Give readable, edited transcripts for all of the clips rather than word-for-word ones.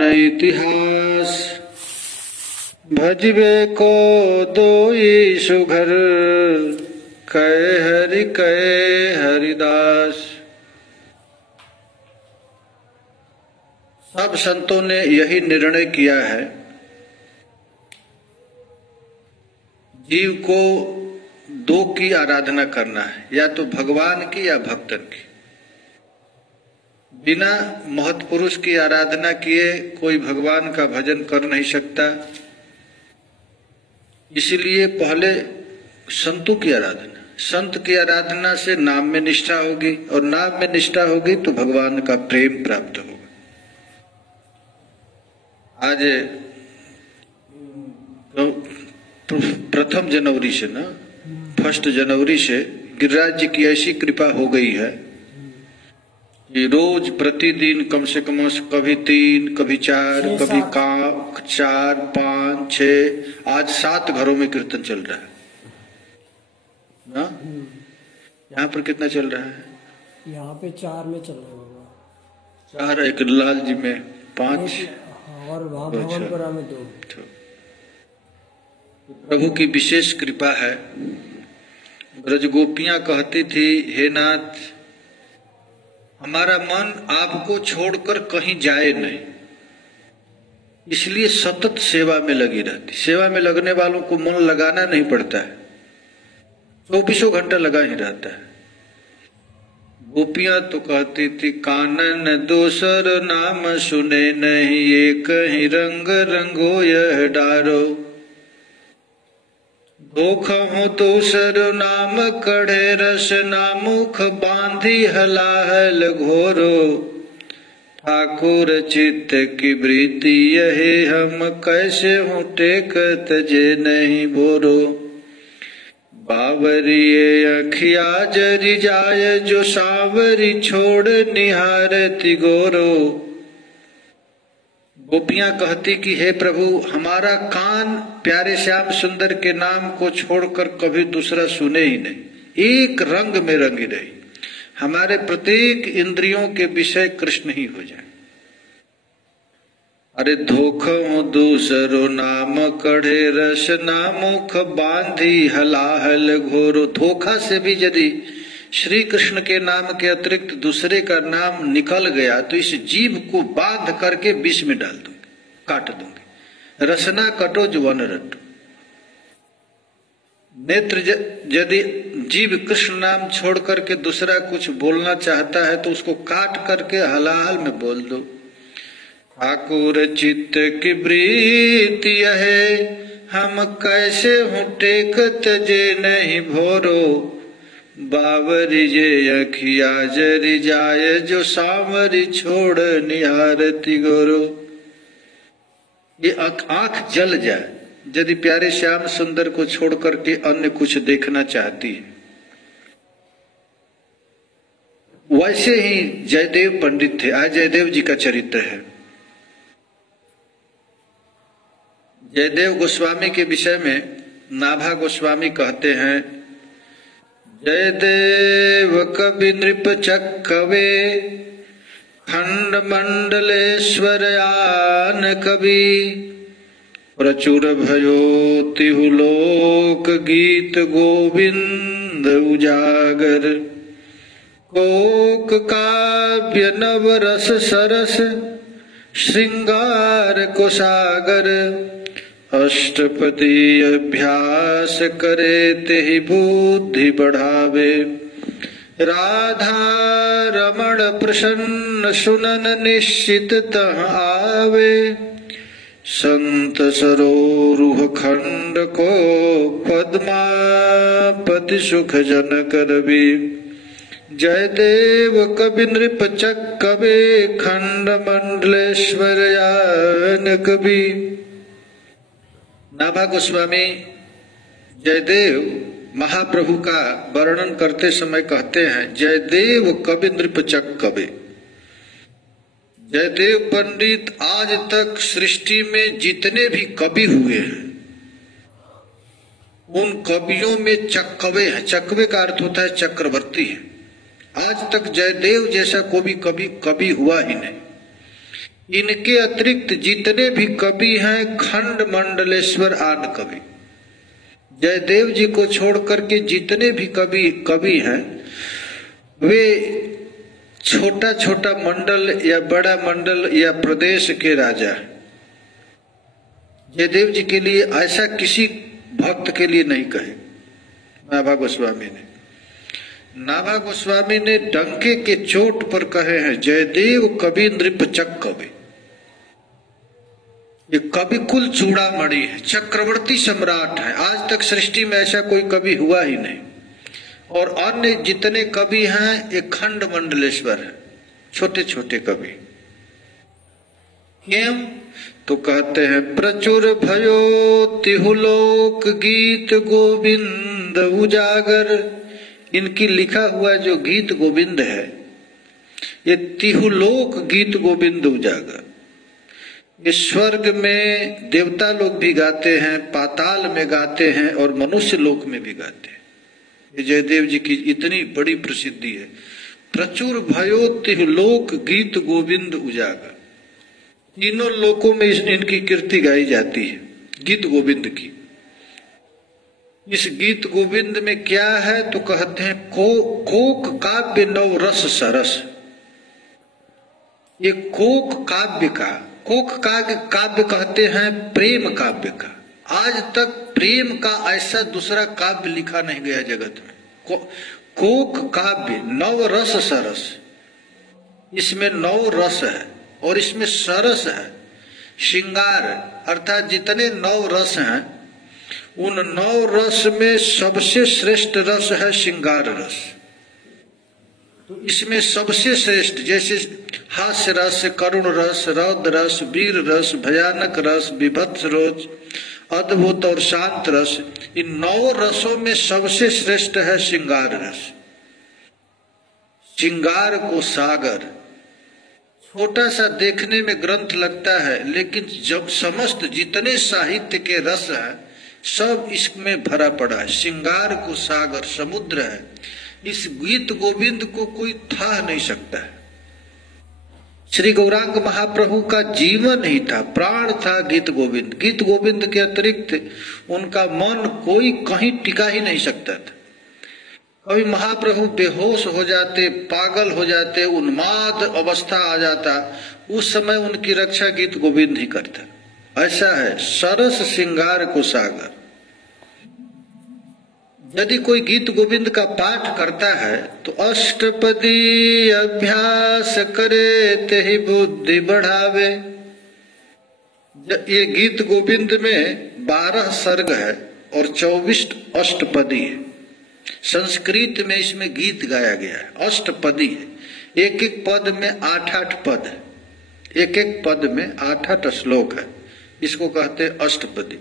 पुराण इतिहास, भजबे को दोई सुघर, कहे हरिदास। सब संतों ने यही निर्णय किया है, जीव को दो की आराधना करना है, या तो भगवान की या भक्तन की। बिना महत्पुरुष की आराधना किए कोई भगवान का भजन कर नहीं सकता। इसलिए पहले संतों की आराधना, संत की आराधना से नाम में निष्ठा होगी, और नाम में निष्ठा होगी तो भगवान का प्रेम प्राप्त होगा। आज प्रथम जनवरी से ना, 1 जनवरी से गिरिराज जी की ऐसी कृपा हो गई है कि रोज प्रतिदिन कम से कम कभी 3, कभी 4, कभी 4, 5, 6, आज 7 घरों में कीर्तन चल रहा है ना। यहाँ पर कितना चल रहा है? यहाँ पे 4 में चल रहा होगा। 4, एक लाल जी में 5, और वहाँ भवनपुरा में 2। प्रभु की विशेष कृपा है। ब्रजगोपियां कहती थी, हे नाथ, हमारा मन आपको छोड़कर कहीं जाए नहीं, इसलिए सतत सेवा में लगी रहती। सेवा में लगने वालों को मन लगाना नहीं पड़ता है, 24 घंटा लगा ही रहता है। गोपियां तो कहती थी, कानन दोसर नाम सुने नहीं, ये कहीं रंग रंगो यह डारो। धोखा दोसर नाम कढ़े रस, नामुख बांधी हलाहल घोरो। ठाकुर चित्त की वृत्ति यही, हम कैसे हूँ टेकत जे नहीं बोरो। बावरिये अखिया जरी जाय, जो सावरी छोड़ निहारती गोरो। गोपियां कहती कि हे प्रभु, हमारा कान प्यारे श्याम सुंदर के नाम को छोड़कर कभी दूसरा सुने ही नहीं, एक रंग में रंगी रही। हमारे प्रत्येक इंद्रियों के विषय कृष्ण ही हो जाए। अरे धोखो दूसरो नाम कढ़े रस, नामुख बांधी हलाहल घोरो। धोखा से भी यदि श्री कृष्ण के नाम के अतिरिक्त दूसरे का नाम निकल गया तो इस जीव को बांध करके विष में डाल दूंगे, काट दूंगे। रसना कटो जुवन रटो। नेत्र यदि जीव कृष्ण नाम छोड़ करके दूसरा कुछ बोलना चाहता है तो उसको काट करके हलाहल में बोल दो। ठाकुर चित्त की वृत्ति है, हम कैसे हूँ टेकत जे नहीं भोरो। बावरी जे अखिया जरी जाए, जो सावरी छोड़ निहारती गोरो। ये आंख जल जाए यदि प्यारे श्याम सुंदर को छोड़ करके अन्य कुछ देखना चाहती है। वैसे ही जयदेव पंडित थे। आज जयदेव जी का चरित्र है। जयदेव गोस्वामी के विषय में नाभा गोस्वामी कहते हैं, जयदेव कवि नृप चक्कवे, खंड मंडलेश्वर आन कवि। प्रचुर भयो तिहु लोक गीत, गोविंद उजागर। कोक काव्य नव रस सरस, श्रृंगार को सागर। अष्टपदी अभ्यास करे, तेहि बुद्धि बढ़ावे। राधा रमण प्रसन्न, सुनन निश्चित तह आवे। संत सरोरुह खंड को, पद्मापति सुख जनक रवि। जयदेव कवि नृप चक्कवे, खंड मंडलेश्वर यान कवि। नाभा गोस्वामी जयदेव महाप्रभु का वर्णन करते समय कहते हैं, जयदेव कवि नृप चक्कवे। जयदेव पंडित आज तक सृष्टि में जितने भी कवि हुए हैं उन कवियों में चक्कवे है। चक्कवे का अर्थ होता है चक्रवर्ती है। आज तक जयदेव जैसा कोई कवि हुआ ही नहीं। इनके अतिरिक्त जितने भी कवि हैं खंड मंडलेश्वर आन कवि, जयदेव जी को छोड़ करके जितने भी कवि हैं वे छोटा छोटा मंडल या बड़ा मंडल या प्रदेश के राजा। जयदेव जी के लिए ऐसा किसी भक्त के लिए नहीं कहे नाभा गोस्वामी ने। नाभा गोस्वामी ने डंके के चोट पर कहे हैं जयदेव कवि नृपचक कवि। ये कवि कुल चूड़ामणि है, चक्रवर्ती सम्राट है। आज तक सृष्टि में ऐसा कोई कवि हुआ ही नहीं। और अन्य जितने कवि हैं ये खंड मंडलेश्वर है, छोटे छोटे कवि। क्यों? तो कहते हैं प्रचुर भयो तिहुलोक गीत गोविंद उजागर। इनकी लिखा हुआ जो गीत गोविंद है ये तिहुलोक गीत गोविंद उजागर। इस स्वर्ग में देवता लोग भी गाते हैं, पाताल में गाते हैं और मनुष्य लोक में भी गाते हैं। ये जयदेव जी की इतनी बड़ी प्रसिद्धि है। प्रचुर भयो तिहुलोक गीत गोविंद उजागर। तीनों लोकों में इनकी कीर्ति गाई जाती है गीत गोविंद की। इस गीत गोविंद में क्या है तो कहते हैं कोक काव्य नव रस सरस। ये कोक काव्य का, कोक काव्य कहते हैं प्रेम काव्य का। आज तक प्रेम का ऐसा दूसरा काव्य लिखा नहीं गया जगत में। कोक काव्य नव रस सरस, इसमें नव रस है और इसमें सरस है, श्रृंगार। अर्थात जितने नव रस हैं उन नव रस में सबसे श्रेष्ठ रस है श्रृंगार रस। इसमें सबसे श्रेष्ठ जैसे हास्य रस, करुण रस, रौद्र रस, वीर रस, भयानक रस, विभत्स रस, अद्भुत और शांत रस, इन नौ रसों में सबसे श्रेष्ठ है श्रृंगार रस। श्रृंगार को सागर, छोटा सा देखने में ग्रंथ लगता है लेकिन जब समस्त जितने साहित्य के रस हैं सब इसमें भरा पड़ा है। श्रृंगार को सागर समुद्र है। इस गीत गोविंद को कोई था नहीं सकता है। श्री गौरांग महाप्रभु का जीवन ही था, प्राण था गीत गोविंद। गीत गोविंद के अतिरिक्त उनका मन कोई कहीं टिका ही नहीं सकता था। कभी महाप्रभु बेहोश हो जाते, पागल हो जाते, उन्माद अवस्था आ जाता, उस समय उनकी रक्षा गीत गोविंद ही करता। ऐसा है सरस श्रृंगार को सागर। यदि कोई गीत गोविंद का पाठ करता है तो अष्टपदी अभ्यास करे ते ही बुद्धि बढ़ावे। ये गीत गोविंद में 12 सर्ग है और 24 अष्टपदी है। संस्कृत में इसमें गीत गाया गया है, अष्टपदी है। एक एक पद में 8-8 पद है, एक एक पद में 8-8 श्लोक है, इसको कहते हैं अष्टपदी।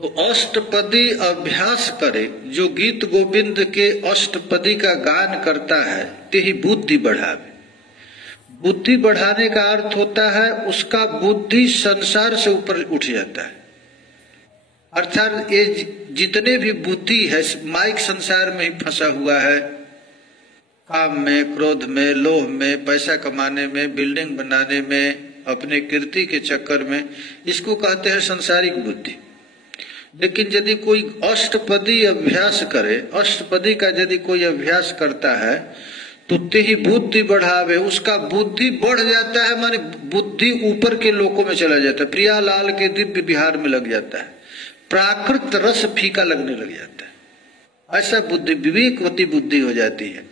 तो अष्टपदी अभ्यास करे, जो गीत गोविंद के अष्टपदी का गान करता है ते ही बुद्धि बढ़ावे। बुद्धि बढ़ाने का अर्थ होता है उसका बुद्धि संसार से ऊपर उठ जाता है। अर्थात ये जितने भी बुद्धि है माइक संसार में ही फंसा हुआ है, काम में, क्रोध में, लोभ में, पैसा कमाने में, बिल्डिंग बनाने में, अपने कीर्ति के चक्कर में, इसको कहते हैं संसारिक बुद्धि। लेकिन यदि कोई अष्टपदी अभ्यास करे, अष्टपदी का यदि कोई अभ्यास करता है तो ते ही बुद्धि बढ़ावे, उसका बुद्धि बढ़ जाता है, माने बुद्धि ऊपर के लोकों में चला जाता है, प्रियालाल के दिव्य विहार में लग जाता है, प्राकृत रस फीका लगने लग जाता है। ऐसा बुद्धि विवेकवती बुद्धि हो जाती है।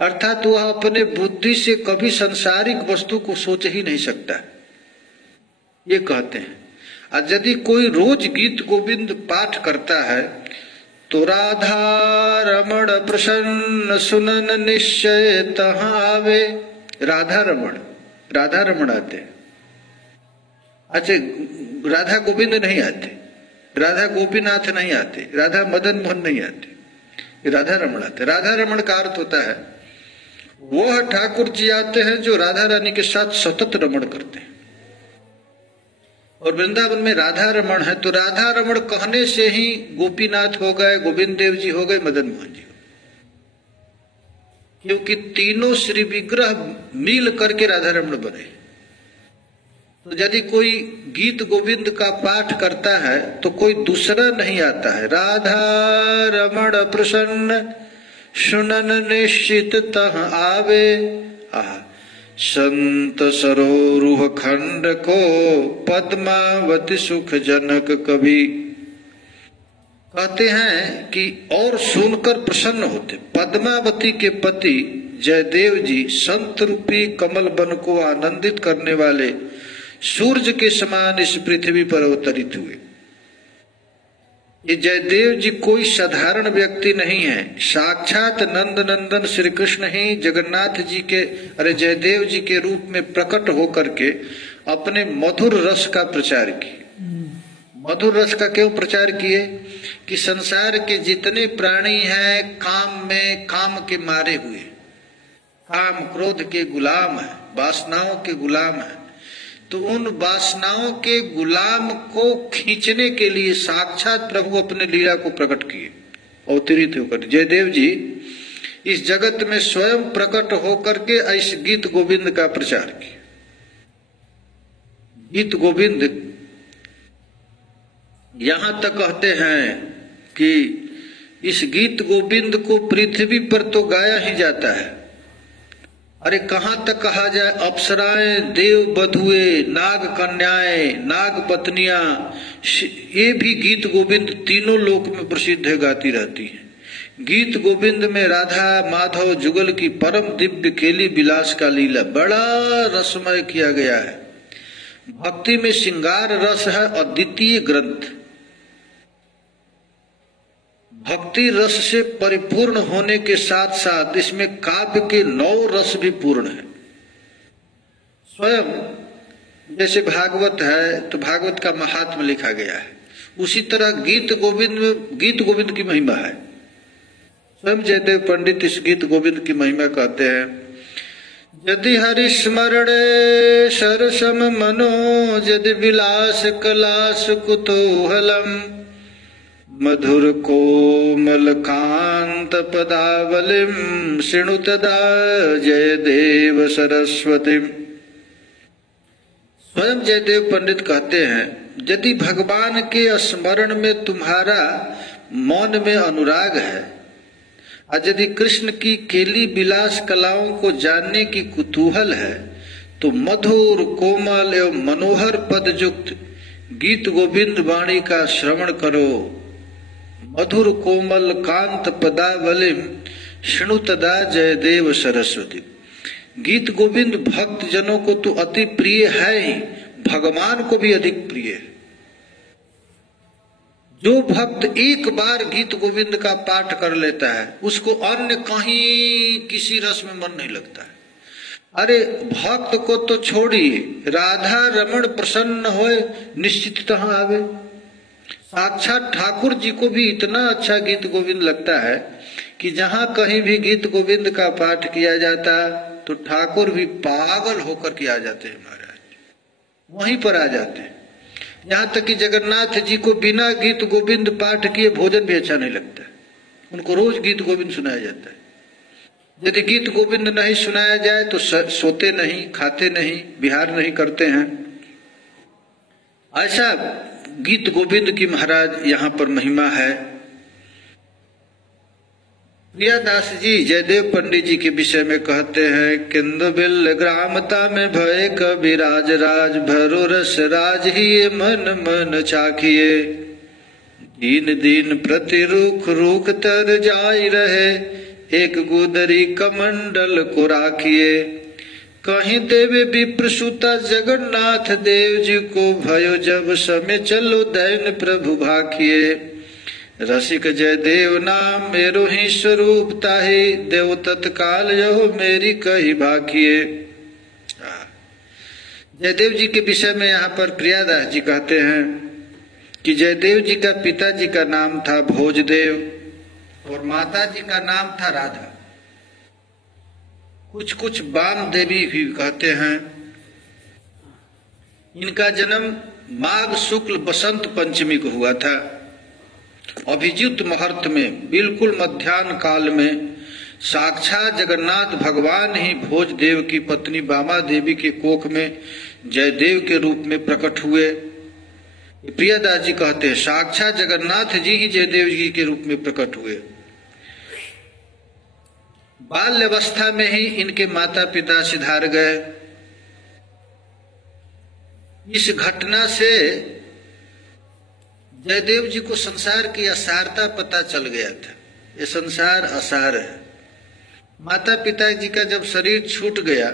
अर्थात वह अपने बुद्धि से कभी सांसारिक वस्तु को सोच ही नहीं सकता, ये कहते हैं। और यदि कोई रोज गीत गोविंद पाठ करता है तो राधा रमण प्रसन्न सुनन निश्चय तहां आवे। राधा रमण आते। अच्छा, राधा गोविंद नहीं आते, राधा गोपीनाथ नहीं आते, राधा मदन मोहन नहीं आते, राधा रमण आते। राधा रमण का अर्थ होता है वह ठाकुर जी आते हैं जो राधा रानी के साथ सतत रमण करते हैं। और वृंदावन में राधा रमण है तो राधा रमण कहने से ही गोपीनाथ हो गए, गोविंद देव जी हो गए, मदन मोहन जी हो गए, क्योंकि तीनों श्री विग्रह मिल करके राधा रमण बने। तो यदि कोई गीत गोविंद का पाठ करता है तो कोई दूसरा नहीं आता है। राधा रमण प्रसन्न सुनन निश्चित तह आवे, संत सरोरुह खंड को पद्मावती सुख जनक कवि। कहते हैं कि और सुनकर प्रसन्न होते। पद्मावती के पति जयदेव जी संत रूपी कमल बन को आनंदित करने वाले सूर्य के समान इस पृथ्वी पर अवतरित हुए। ये जयदेव जी कोई साधारण व्यक्ति नहीं है, साक्षात नंद नंदन श्री कृष्ण ही जगन्नाथ जी के जयदेव जी के रूप में प्रकट होकर के अपने मधुर रस का प्रचार किए। मधुर रस का क्यों प्रचार किए कि संसार के जितने प्राणी हैं काम में काम के मारे हुए, काम क्रोध के गुलाम है, वासनाओं के गुलाम है। तो उन वासनाओं के गुलाम को खींचने के लिए साक्षात प्रभु अपने लीला को प्रकट किए, अवतरित होकर। जयदेव जी इस जगत में स्वयं प्रकट होकर के इस गीत गोविंद का प्रचार किया। गीत गोविंद यहां तक कहते हैं कि इस गीत गोविंद को पृथ्वी पर तो गाया ही जाता है। अरे कहां तक कहा जाए, अप्सराएं, देव बधुए, नाग कन्याएं, नाग पत्नियां, ये भी गीत गोविंद तीनों लोक में प्रसिद्ध है, गाती रहती हैं। गीत गोविंद में राधा माधव जुगल की परम दिव्य केली विलास का लीला बड़ा रसमय किया गया है। भक्ति में श्रृंगार रस है अद्वितीय ग्रंथ। भक्ति रस से परिपूर्ण होने के साथ साथ इसमें काव्य के 9 रस भी पूर्ण है। स्वयं जैसे भागवत है तो भागवत का महात्म्य लिखा गया है, उसी तरह गीत गोविंद में गीत गोविंद की महिमा है। स्वयं जयदेव पंडित इस गीत गोविंद की महिमा कहते हैं। यदि हरि स्मरणे सरसम मनो यदि विलास कलास कुतूहलम मधुर कोमल कांत पदावलिम शृणुतदा जयदेव सरस्वती। स्वयं जयदेव पंडित कहते हैं, यदि भगवान के स्मरण में तुम्हारा मन में अनुराग है और यदि कृष्ण की केली विलास कलाओं को जानने की कुतूहल है तो मधुर कोमल एवं मनोहर पद युक्त गीत गोविंद वाणी का श्रवण करो। मधुर कोमल कांत पदावलिम शृणुतदा जयदेव सरस्वती। गीत गोविंद भक्त जनों को तो अति प्रिय है ही, भगवान को भी अधिक प्रिय है। जो भक्त एक बार गीत गोविंद का पाठ कर लेता है उसको अन्य कहीं किसी रस में मन नहीं लगता है। अरे भक्त को तो छोड़िए, राधा रमण प्रसन्न होए निश्चिततः आवे। साक्षात ठाकुर जी को भी इतना अच्छा गीत गोविंद लगता है कि जहां कहीं भी गीत गोविंद का पाठ किया जाता तो ठाकुर भी पागल होकर के आ जाते हैं महाराज, वहीं पर आ जाते हैं। यहाँ तक कि जगन्नाथ जी को बिना गीत गोविंद पाठ किए भोजन भी अच्छा नहीं लगता, उनको रोज गीत गोविंद सुनाया जाता है। यदि गीत गोविंद नहीं सुनाया जाए तो सोते नहीं, खाते नहीं, विहार नहीं करते हैं। ऐसा गीत गोविंद की महाराज यहाँ पर महिमा है। प्रियादास जी जयदेव पंडित जी के विषय में कहते हैं, किंदबिल ग्रामता में भय कविराज राज भरो रस राज ही मन मन चाखिए। दीन दीन प्रति रुख रुख तर जाई रहे एक गुदरी कमंडल को राखिए। कहीं देवे विप्रसुता जगन्नाथ देव जी को भयो जब समय चलो दैन प्रभु भाखिए। रसिक जयदेव नाम मेरो ही स्वरूप ताहि देव तत्काल यहो मेरी कही भाखिए। जयदेव जी के विषय में यहाँ पर प्रियादास जी कहते हैं कि जयदेव जी का पिताजी का नाम था भोजदेव और माता जी का नाम था राधा। कुछ वाम देवी भी कहते हैं। इनका जन्म माघ शुक्ल बसंत पंचमी को हुआ था। अभिजित मुहूर्त में बिल्कुल मध्याह्न काल में साक्षात जगन्नाथ भगवान ही भोजदेव की पत्नी बामा देवी के कोख में जयदेव के रूप में प्रकट हुए। प्रियदास जी कहते हैं साक्षात जगन्नाथ जी ही जयदेव जी के रूप में प्रकट हुए। बाल्यावस्था में ही इनके माता पिता सिधार गए। इस घटना से जयदेव जी को संसार की असारता पता चल गया था। ये संसार असार है। माता पिता जी का जब शरीर छूट गया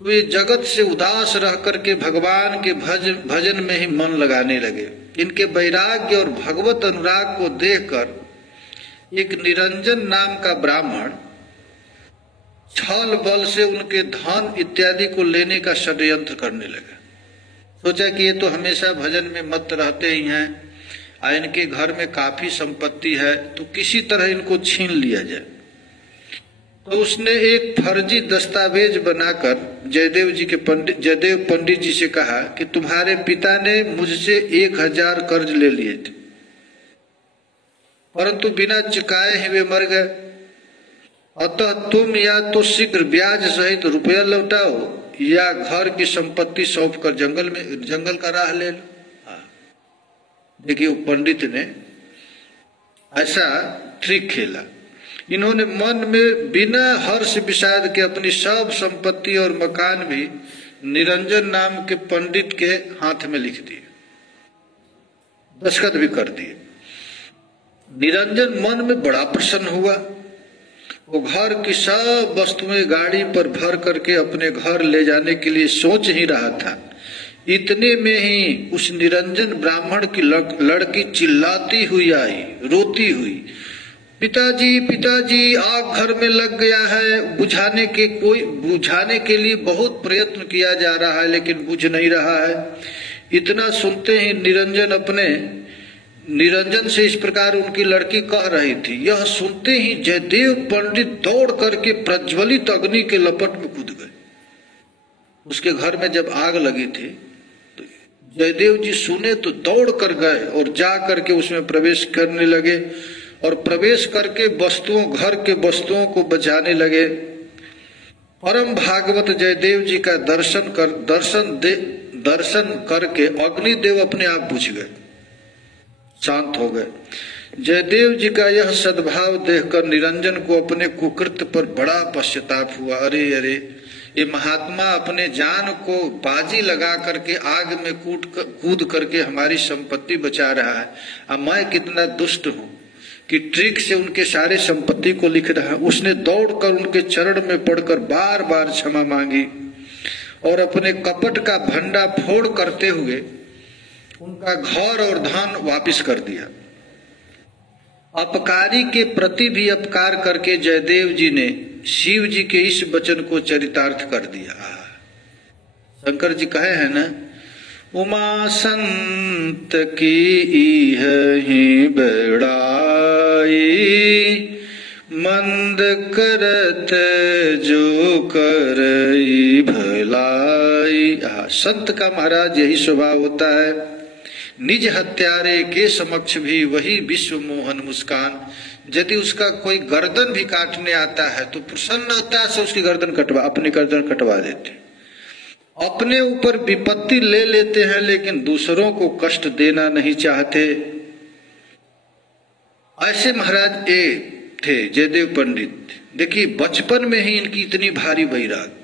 तो ये जगत से उदास रह करके भगवान के भजन में ही मन लगाने लगे। इनके वैराग्य और भगवत अनुराग को देखकर एक निरंजन नाम का ब्राह्मण छल बल से उनके धन इत्यादि को लेने का षड्यंत्र करने लगा। सोचा कि ये तो हमेशा भजन में मत रहते ही हैं, इनके घर में काफी संपत्ति है, तो किसी तरह इनको छीन लिया जाए। तो उसने एक फर्जी दस्तावेज बनाकर जयदेव पंडित जी से कहा कि तुम्हारे पिता ने मुझसे 1000 कर्ज ले लिए थे, परंतु बिना चुकाए ही वे मर गए। अतः तुम या तो शीघ्र ब्याज सहित रुपया लौटाओ या घर की संपत्ति सौंप कर जंगल का राह ले लो। देखिए पंडित ने ऐसा ट्रिक खेला। इन्होंने मन में बिना हर्ष विषाद के अपनी सब संपत्ति और मकान भी निरंजन नाम के पंडित के हाथ में लिख दिए, दस्तखत भी कर दिए। निरंजन मन में बड़ा प्रसन्न हुआ। वो घर की सब वस्तुएं गाड़ी पर भर करके अपने घर ले जाने के लिए सोच ही रहा था। इतने में ही उस निरंजन ब्राह्मण की लड़की चिल्लाती हुई आई, रोती हुई, पिताजी पिताजी आग घर में लग गया है। बुझाने के लिए बहुत प्रयत्न किया जा रहा है लेकिन बुझ नहीं रहा है। इतना सुनते ही निरंजन से इस प्रकार उनकी लड़की कह रही थी। यह सुनते ही जयदेव पंडित दौड़ करके प्रज्वलित अग्नि के लपट में कूद गए। उसके घर में जब आग लगी थी तो जयदेव जी सुने तो दौड़ कर गए और जा करके उसमें प्रवेश करने लगे और प्रवेश करके घर के वस्तुओं को बचाने लगे। परम भागवत जयदेव जी का दर्शन करके अग्निदेव अपने आप बुझ गए, शांत हो गए। जयदेव जी का यह सद्भाव देखकर निरंजन को अपने कुकृत्य पर बड़ा पश्चाताप हुआ। अरे अरे, ये महात्मा अपने जान को बाजी लगा करके आग में कूद करके हमारी संपत्ति बचा रहा है, अब मैं कितना दुष्ट हूँ कि ट्रिक से उनके सारे संपत्ति को लिख रहा है। उसने दौड़कर उनके चरण में पड़कर बार बार क्षमा मांगी और अपने कपट का भंडा फोड़ करते हुए उनका घर और धन वापिस कर दिया। अपकारी के प्रति भी अपकार करके जयदेव जी ने शिव जी के इस वचन को चरितार्थ कर दिया। शंकर जी कहे हैं ना, उमा संत की ही बड़ाई, मंद करत जो करई भलाई। संत का महाराज यही स्वभाव होता है। निज हत्यारे के समक्ष भी वही विश्व मोहन मुस्कान। यदि उसका कोई गर्दन भी काटने आता है तो प्रसन्नता से उसकी अपनी गर्दन कटवा देते। अपने ऊपर विपत्ति ले लेते हैं लेकिन दूसरों को कष्ट देना नहीं चाहते। ऐसे महाराज थे जयदेव पंडित। देखिए बचपन में ही इनकी इतनी भारी वैराग।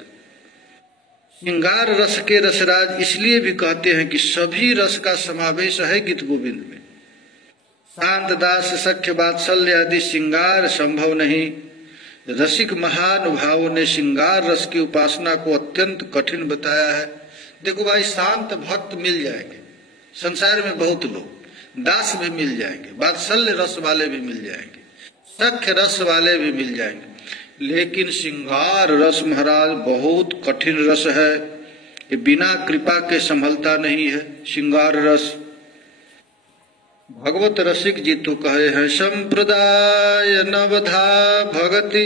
श्रृंगार रस के रसराज इसलिए भी कहते हैं कि सभी रस का समावेश है गीत गोविंद में। शांत दास सख्य वात्सल्य आदि श्रृंगार संभव नहीं। रसिक महानुभावों ने श्रृंगार रस की उपासना को अत्यंत कठिन बताया है। देखो भाई, शांत भक्त मिल जाएंगे संसार में, बहुत लोग दास भी मिल जाएंगे, वात्सल्य रस वाले भी मिल जाएंगे, सख्य रस वाले भी मिल जाएंगे, लेकिन श्रृंगार रस महाराज बहुत कठिन रस है। ये बिना कृपा के संभलता नहीं है श्रृंगार रस। भगवत रसिक जी तो कहे हैं, संप्रदाय नवधा भगति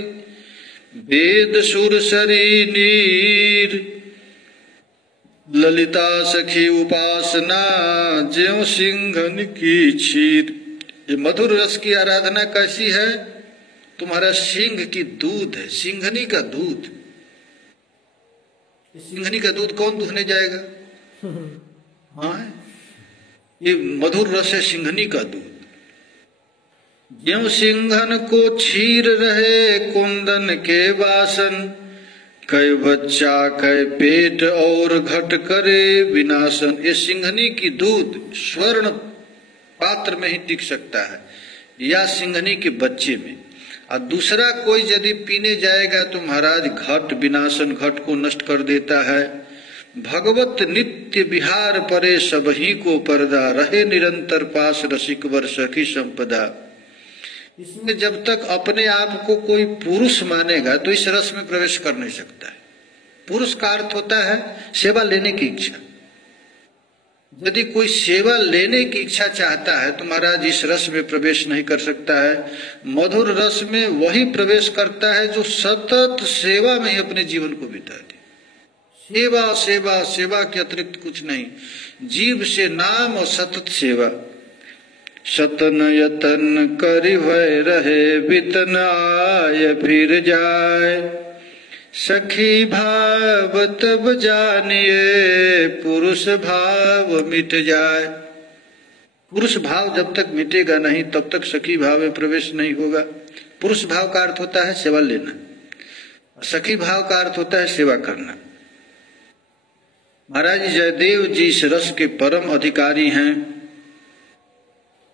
वेद सुर सरी नीर, ललिता सखी उपासना ज्यों सिंघन की क्षीर। ये मधुर रस की आराधना कैसी है? तुम्हारा सिंह की दूध है, सिंघनी का दूध। सिंघनी का दूध कौन दुहने जाएगा? हाँ, ये मधुर रस है सिंघनी का दूध। ज्यों सिंघन को छीर रहे कुंदन के वासन, कई बच्चा कई पेट और घट करे विनाशन। ये सिंघनी की दूध स्वर्ण पात्र में ही टिक सकता है या सिंघनी के बच्चे में, और दूसरा कोई यदि पीने जाएगा तो महाराज घट विनाशन, घट को नष्ट कर देता है। भगवत नित्य विहार परे सबही को पर्दा, रहे निरंतर पास रसिक वर सखी संपदा। इसमें जब तक अपने आप को कोई पुरुष मानेगा तो इस रस में प्रवेश कर नहीं सकता है। पुरुष का अर्थ होता है सेवा लेने की इच्छा। यदि कोई सेवा लेने की इच्छा चाहता है तो महाराज इस रस में प्रवेश नहीं कर सकता है। मधुर रस में वही प्रवेश करता है जो सतत सेवा में ही अपने जीवन को बिता दे। सेवा सेवा सेवा के अतिरिक्त कुछ नहीं, जीव से नाम और सतत सेवा। सतन यतन करि भय रहे, बितन आय फिर जाए, सखी भाव तब जानिए, पुरुष भाव मिट जाए। पुरुष भाव जब तक मिटेगा नहीं तब तक सखी भाव में प्रवेश नहीं होगा। पुरुष भाव का अर्थ होता है सेवा लेना, सखी भाव का अर्थ होता है सेवा करना। महाराज जयदेव जी इस रस के परम अधिकारी हैं।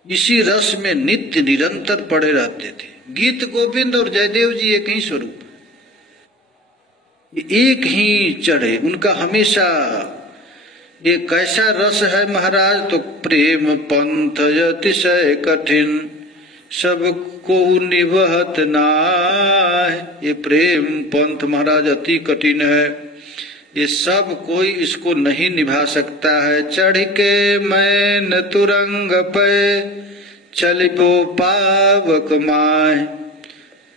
इसी रस में नित्य निरंतर पड़े रहते थे। गीत गोविंद और जयदेव जी एक ही स्वरूप, एक ही चढ़े। उनका हमेशा ये कैसा रस है महाराज, तो प्रेम पंथ अतिशय कठिन, सबको निभत नाय। ये प्रेम पंथ महाराज अति कठिन है, ये सब कोई इसको नहीं निभा सकता है। चढ़ के मैन तुरंग पे, चलिबो पावक माय।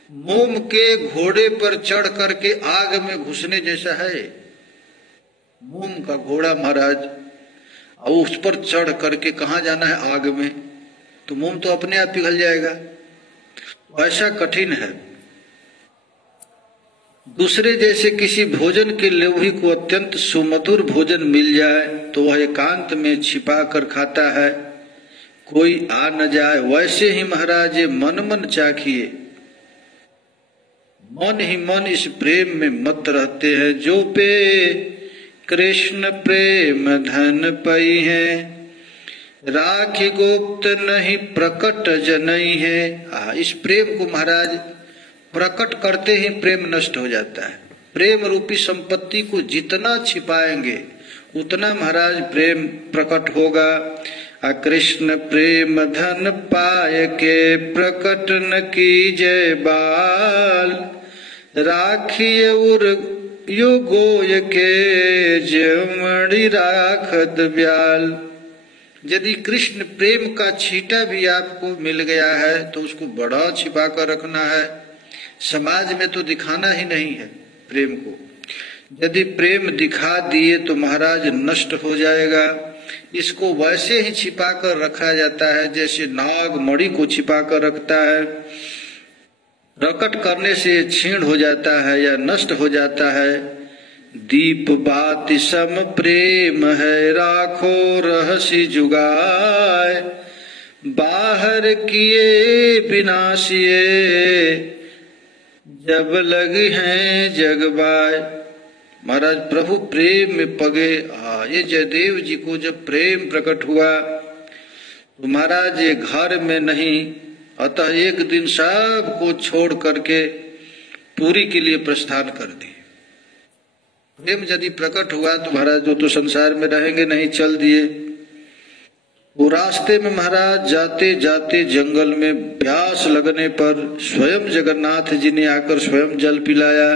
मोम के घोड़े पर चढ़ करके आग में घुसने जैसा है मोम का घोड़ा महाराज, और उस पर चढ़ करके कहाँ जाना है आग में, तो मोम तो अपने आप पिघल जाएगा। ऐसा कठिन है। दूसरे जैसे किसी भोजन के लोभी को अत्यंत सुमधुर भोजन मिल जाए तो वह एकांत में छिपा कर खाता है, कोई आ न जाए, वैसे ही महाराज मन मन चाखिए। मन ही मन इस प्रेम में मत रहते हैं। जो पे कृष्ण प्रेम धन पई है, राखी गुप्त नहीं प्रकट जनई है। इस प्रेम को महाराज प्रकट करते ही प्रेम नष्ट हो जाता है। प्रेम रूपी संपत्ति को जितना छिपाएंगे उतना महाराज प्रेम प्रकट होगा। कृष्ण प्रेम धन पाय के, प्रकट न कीजय बाल, राखिए उर यो गोय के, जमड़ी राखत ब्याल। यदि कृष्ण प्रेम का छींटा भी आपको मिल गया है तो उसको बड़ा छिपा कर रखना है। समाज में तो दिखाना ही नहीं है प्रेम को। यदि प्रेम दिखा दिए तो महाराज नष्ट हो जाएगा। इसको वैसे ही छिपा कर रखा जाता है जैसे नाग मणि को छिपा कर रखता है। प्रकट करने से क्षीण हो जाता है या नष्ट हो जाता है। दीप बाति सम प्रेम है, राखो रहसी जुगाए, बाहर किए विनाशिए, जब लगी हैं जगबाय। महाराज प्रभु प्रेम में पगे। ये जयदेव जी को जब प्रेम प्रकट हुआ तो महाराज ये घर में नहीं, अतः एक दिन सब को छोड़ करके पूरी के लिए प्रस्थान कर दिए। प्रेम यदि प्रकट हुआ तो महाराज जो तो संसार में रहेंगे नहीं, चल दिए। वो रास्ते में महाराज जाते जाते जंगल में प्यास लगने पर स्वयं जगन्नाथ जी ने आकर स्वयं जल पिलाया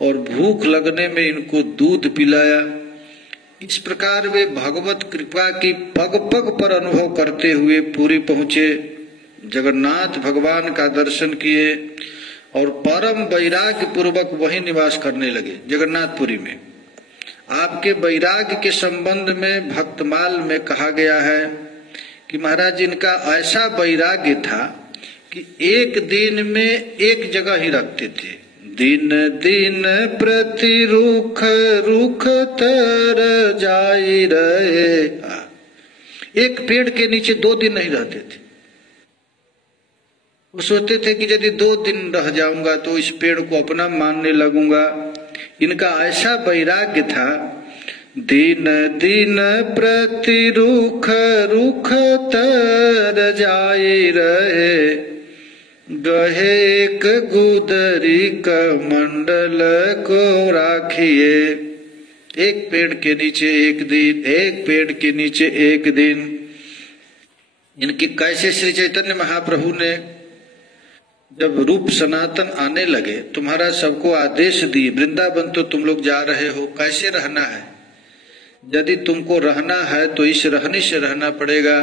और भूख लगने में इनको दूध पिलाया। इस प्रकार वे भगवत कृपा की पग पग पर अनुभव करते हुए पूरी पहुंचे। जगन्नाथ भगवान का दर्शन किए और परम वैराग्य पूर्वक वहीं निवास करने लगे जगन्नाथपुरी में। आपके वैराग्य के संबंध में भक्तमाल में कहा गया है कि महाराज इनका ऐसा वैराग्य था कि एक दिन में एक जगह ही रखते थे, दिन दिन प्रति रुख रुख तर जाई रहे। एक पेड़ के नीचे 2 दिन नहीं रहते थे। वो सोचते थे कि यदि 2 दिन रह जाऊंगा तो इस पेड़ को अपना मानने लगूंगा। इनका ऐसा वैराग्य था। दिन दिन प्रति रुख रुख तर जाई रहे, गहे एक गुदरी कमंडल को राखिए। एक पेड़ के नीचे एक दिन, एक पेड़ के नीचे एक दिन। इनकी कैसे श्री चैतन्य महाप्रभु ने जब रूप सनातन आने लगे, तुम्हारा सबको आदेश दिए, वृंदावन तो तुम लोग जा रहे हो, कैसे रहना है? यदि तुमको रहना है तो इस रहने से रहना पड़ेगा।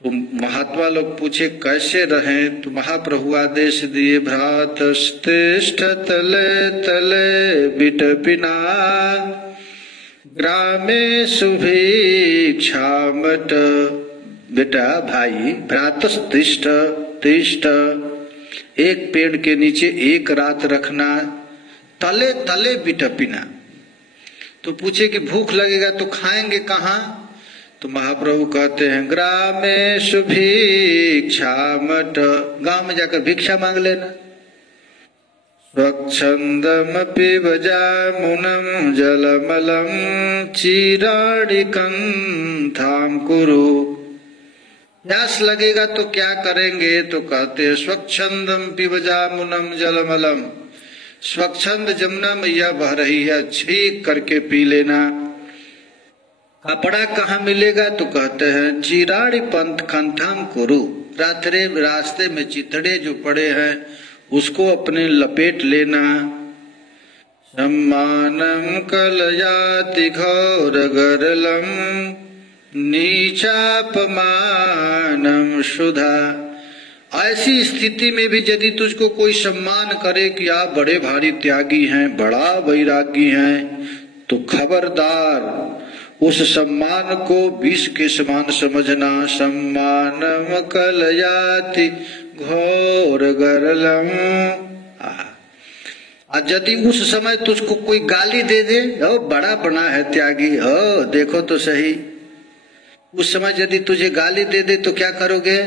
तो महात्मा लोग पूछे कैसे रहें? तो महाप्रभु आदेश दिए, भ्रातस्तिष्ठ तले तले बिटपिना, ग्रामे सुभिक्षामट। बेटा भाई, भ्रातस्तिष्ठ तिष्ठ, एक पेड़ के नीचे एक रात रखना, तले तले बिटपिना। तो पूछे कि भूख लगेगा तो खाएंगे कहाँ? तो महाप्रभु कहते हैं, ग्रामे सुभिक्षामट, गांव में जाकर भिक्षा मांग लेना। स्वच्छंदम पिबजामुनम जलमलम चिराणिकं थाम कुरु। प्यास लगेगा तो क्या करेंगे? तो कहते हैं, स्वच्छंदम पिबजामुनम जलमलम, स्वच्छंद जमुना मैया बह रही है, छींक करके पी लेना। कपड़ा कहाँ मिलेगा? तो कहते हैं, चिराड़ी पंथ खंथाम कुरु, रास्ते में चितड़े जो पड़े हैं उसको अपने लपेट लेना। सम्मानम कलयाति घोर गरलम नीचापमानम सुधा। ऐसी स्थिति में भी यदि तुझको कोई सम्मान करे कि आप बड़े भारी त्यागी हैं, बड़ा वैरागी हैं, तो खबरदार उस सम्मान को विष के समान समझना। सम्मानम कलयाति घोर गरलम। यदि उस समय तुझको कोई गाली दे दे, ओ बड़ा बना है त्यागी, हो देखो तो सही, उस समय यदि तुझे गाली दे दे तो क्या करोगे?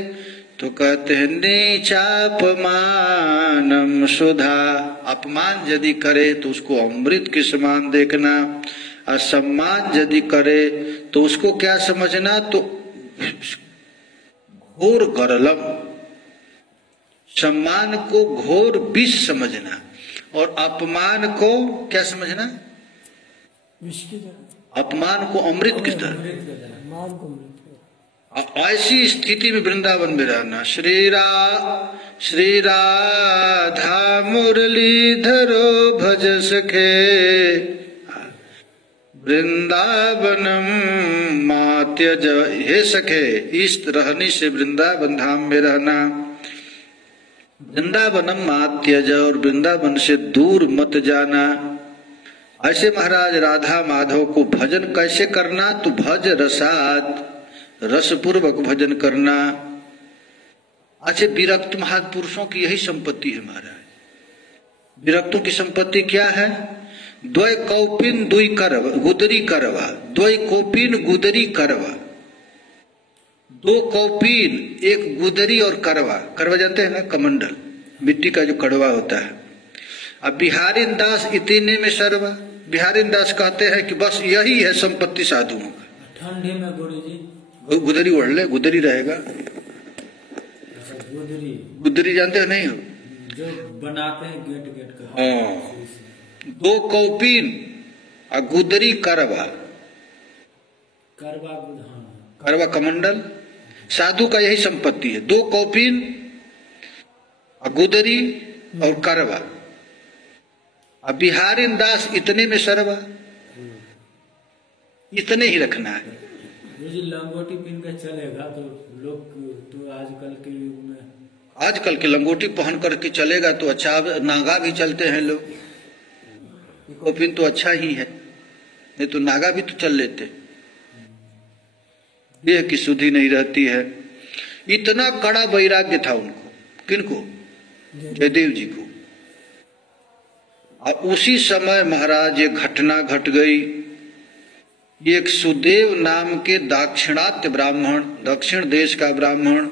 तो कहते हैं, नीचापमानम सुधा। अपमान यदि करे तो उसको अमृत के समान देखना, और सम्मान यदि करे तो उसको क्या समझना? तो घोर गरलम, सम्मान को घोर विष समझना, और अपमान को क्या समझना? अपमान को अमृत की तरह। ऐसी स्थिति में वृंदावन में रहना। श्री राधा मुरलीधरो भज सखे, वृंदावनम मात्यज। हे सखे, इस रहनी से वृंदावन धाम में रहना। वृंदावनम मात्यज, और वृंदावन से दूर मत जाना। ऐसे महाराज राधा माधव को भजन कैसे करना? तो भज रसात, रस पूर्वक भजन करना। अच्छे विरक्त महापुरुषों की यही संपत्ति है महाराज। विरक्तों की संपत्ति क्या है? द्वय कौपिन दुई करवा गुदरी करवा, द्वय कौपिन गुदरी करवा। 2 कौपिन, एक गुदरी और करवा। करवा जानते हैं ना, कमंडल, मिट्टी का जो कड़वा होता है। अब बिहारी दास इतने में सर्वा। बिहारी दास कहते हैं कि बस यही है संपत्ति साधुओं का। ठंडे में गुरु जी गुदरी ओढ़ ले, गुदरी रहेगा। गुदरी जानते हो नहीं हो? जो बनाते हैं गेट गेट का। हाँ, 2 कौपिन और गुदरी करवा। करवा कमंडल साधु का यही संपत्ति है। 2 कौपिन और गुदरी और करवा। अब बिहारी दास इतने में सरवा, इतने ही रखना है। लंगोटी पहन कर चलेगा तो लोग तो आजकल के युग में, आजकल के लंगोटी पहन करके चलेगा तो अच्छा। नागा भी चलते हैं लोग, कौपिन तो अच्छा ही है, नहीं तो नागा भी तो चल लेते। देह की शुद्धि नहीं रहती है। इतना कड़ा वैराग्य था उनको। किनको? जयदेव जी को। और उसी समय महाराज ये घटना घट गई। एक सुदेव नाम के दाक्षिणात्य ब्राह्मण, दक्षिण देश का ब्राह्मण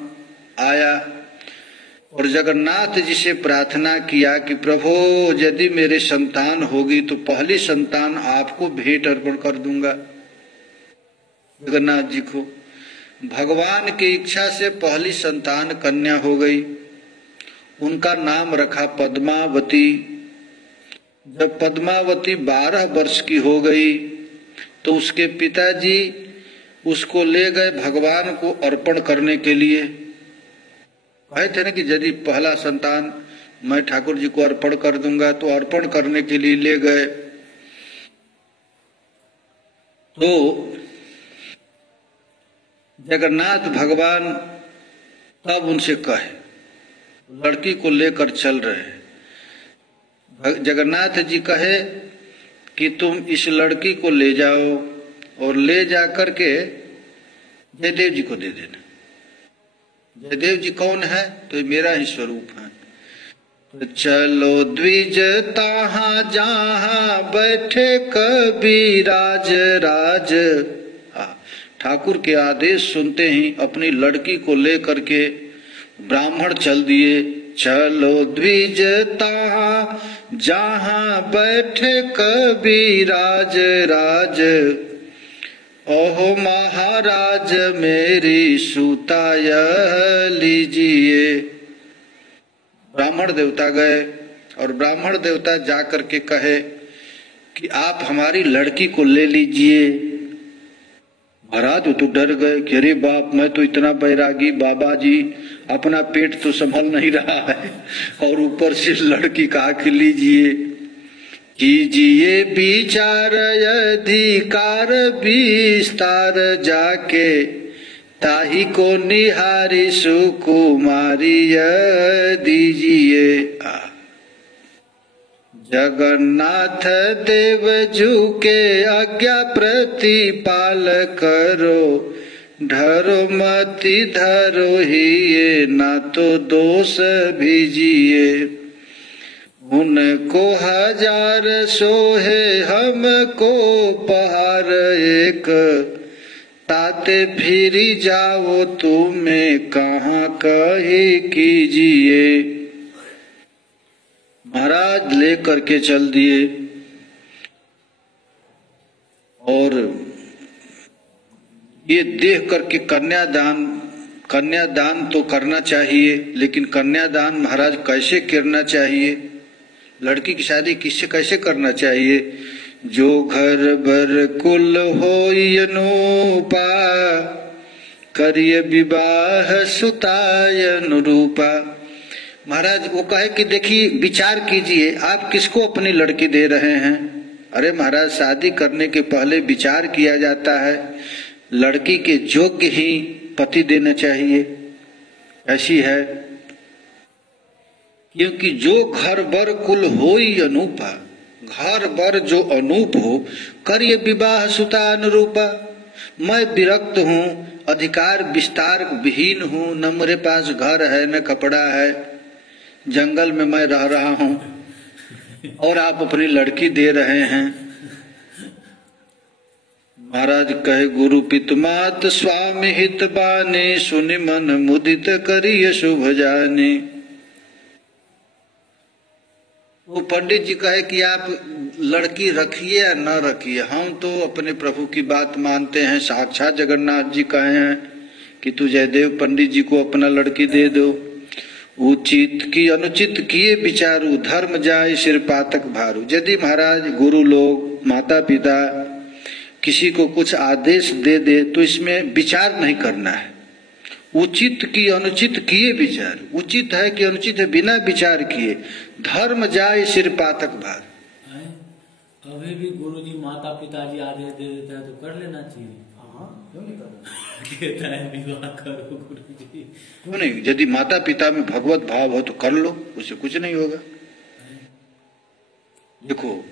आया और जगन्नाथ जी से प्रार्थना किया कि प्रभु यदि मेरे संतान होगी तो पहली संतान आपको भेंट अर्पण कर दूंगा। जगन्नाथ जी को भगवान की इच्छा से पहली संतान कन्या हो गई। उनका नाम रखा पद्मावती। जब पद्मावती 12 वर्ष की हो गई तो उसके पिताजी उसको ले गए भगवान को अर्पण करने के लिए। कहे थे ना कि यदि पहला संतान मैं ठाकुर जी को अर्पण कर दूंगा, तो अर्पण करने के लिए ले गए। तो जगन्नाथ भगवान तब उनसे कहे, लड़की को लेकर चल रहे। जगन्नाथ जी कहे कि तुम इस लड़की को ले जाओ और ले जाकर के जयदेव जी को दे देना। जयदेव जी कौन है? तो मेरा ही स्वरूप है। तो चलो द्विज ताहा जहां बैठे कबीराज राज। ठाकुर के आदेश सुनते ही अपनी लड़की को लेकर के ब्राह्मण चल दिए। चलो द्विज ताहा जहां बैठे कबीराज राज। ओहो महाराज मेरी सूता यह लीजिए। ब्राह्मण देवता गए और ब्राह्मण देवता जाकर के कहे कि आप हमारी लड़की को ले लीजिए। महाराज तो डर गए कि अरे बाप, मैं तो इतना बैरागी बाबा जी, अपना पेट तो संभल नहीं रहा है और ऊपर से लड़की कहा कि लीजिए। कीजिए विचार अधिकार विस्तार जाके, ताही को निहारी सुकुमारी दीजिए। जगन्नाथ देव जू के आज्ञा प्रतिपाल करो, ढरो मति धरो ही ये ना तो दोष भीजिए। उनको 1000 सोहे हमको पहाड़ एक, ताते फिरी जाओ तुम्हें कहाँ कही कीजिए। महाराज लेकर के चल दिए और ये देख करके कन्यादान तो करना चाहिए, लेकिन कन्यादान महाराज कैसे करना चाहिए? लड़की की शादी किससे कैसे करना चाहिए? जो घर बर कुल होई अनूपा, करिय विवाह सुताय अनुरूपा। महाराज वो कहे कि देखिए विचार कीजिए, आप किसको अपनी लड़की दे रहे हैं? अरे महाराज, शादी करने के पहले विचार किया जाता है, लड़की के योग्य ही पति देना चाहिए। ऐसी है, क्योंकि जो घर बर कुल होई अनूपा, घर बर जो अनूप हो, करिए विवाह सुता अनुरूपा। मैं विरक्त हूँ, अधिकार विस्तार विहीन हूँ, न मेरे पास घर है न कपड़ा है, जंगल में मैं रह रहा हूँ और आप अपनी लड़की दे रहे हैं। महाराज कहे गुरु पितमात स्वामी हित बानी, सुनि मन मुदित करिय शुभ जानी। वो पंडित जी कहे कि आप लड़की रखिए या न रखिए, हम तो अपने प्रभु की बात मानते हैं। साक्षात जगन्नाथ जी कहे हैं कि तू जयदेव पंडित जी को अपना लड़की दे दो। उचित की अनुचित किए विचारू, धर्म जाय सिर पातक भारू। यदि महाराज गुरु लोग माता पिता किसी को कुछ आदेश दे दे तो इसमें विचार नहीं करना है। उचित की अनुचित किए विचार, उचित है कि अनुचित है बिना विचार किए, धर्म जाय सिर पातक भार। अभी भी गुरुजी माता पिताजी आदेश दे देता है तो कर लेना चाहिए। क्यों नहीं कहता है विवाह करो गुरुजी। क्यों नहीं? यदि माता पिता में भगवत भाव हो तो कर लो, उससे कुछ नहीं होगा। देखो,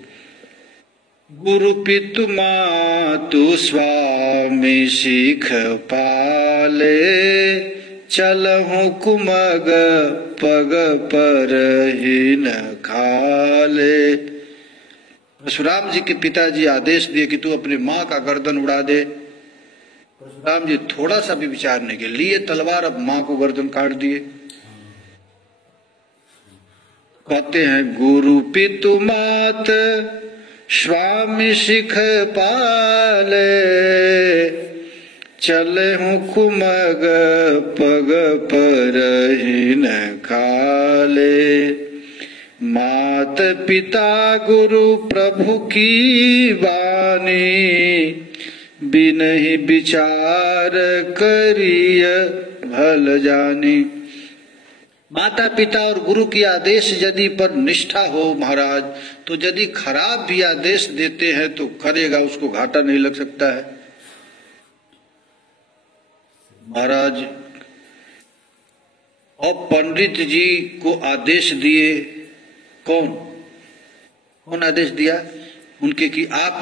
गुरु पितु मातु स्वामी सीख पाले, चलहु कुमग पग पर ही न खाले। परशुराम जी के पिताजी आदेश दिए कि तू अपनी माँ का गर्दन उड़ा दे। परशुराम जी थोड़ा सा भी विचार नहीं किया, लिए तलवार, अब माँ को गर्दन काट दिए। कहते हैं गुरु पितु मात स्वामी सिख पाले, चले हूँ कुमग पग पर ही न खाले। मात पिता गुरु प्रभु की वाणी, बिनहि विचार करिय भल जानी। माता पिता और गुरु की आदेश यदि पर निष्ठा हो महाराज, तो यदि खराब भी आदेश देते हैं तो करेगा, उसको घाटा नहीं लग सकता है। महाराज और पंडित जी को आदेश दिए, कौन आदेश दिया उनके कि आप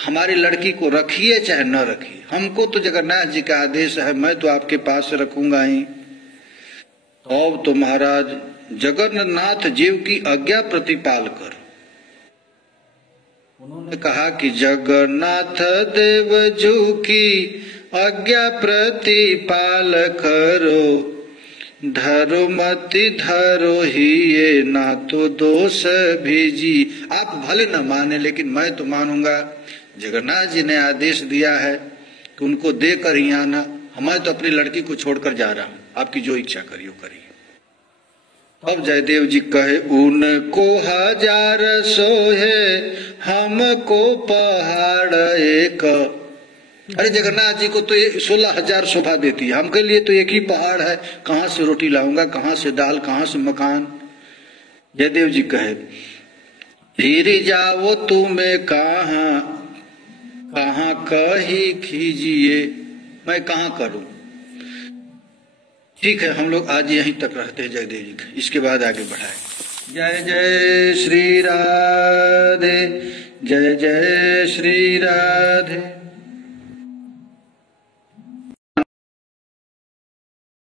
हमारी लड़की को रखिए चाहे न रखिए, हमको तो जगन्नाथ जी का आदेश है, मैं तो आपके पास रखूंगा ही। अब तो महाराज जगन्नाथ जीव की आज्ञा प्रतिपाल कर उन्होंने कहा कि जगन्नाथ देव जू की आज्ञा प्रतिपाल करो, धरो मति धरो ही ये ना तो दोष भेजी। आप भले न माने लेकिन मैं तो मानूंगा, जगन्नाथ जी ने आदेश दिया है कि उनको देकर ही आना, मैं तो अपनी लड़की को छोड़कर जा रहा हूं, आपकी जो इच्छा करियो करिए। अब जयदेव जी कहे उनको हजार सोहे हमको पहाड़ एक। अरे जगन्नाथ जी को तो 16,000 शोभा देती है, हमके लिए तो एक ही पहाड़ है, कहां से रोटी लाऊंगा, कहां से दाल, कहां से मकान। जयदेव जी कहे फिर जाओ तुम्हें कहां कहां कही कीजिए, मैं कहां करूं। ठीक है, हम लोग आज यहीं तक रहते हैं जयदेव जी का, इसके बाद आगे बढ़ाए। जय जय श्री राधे, जय जय श्री राधे।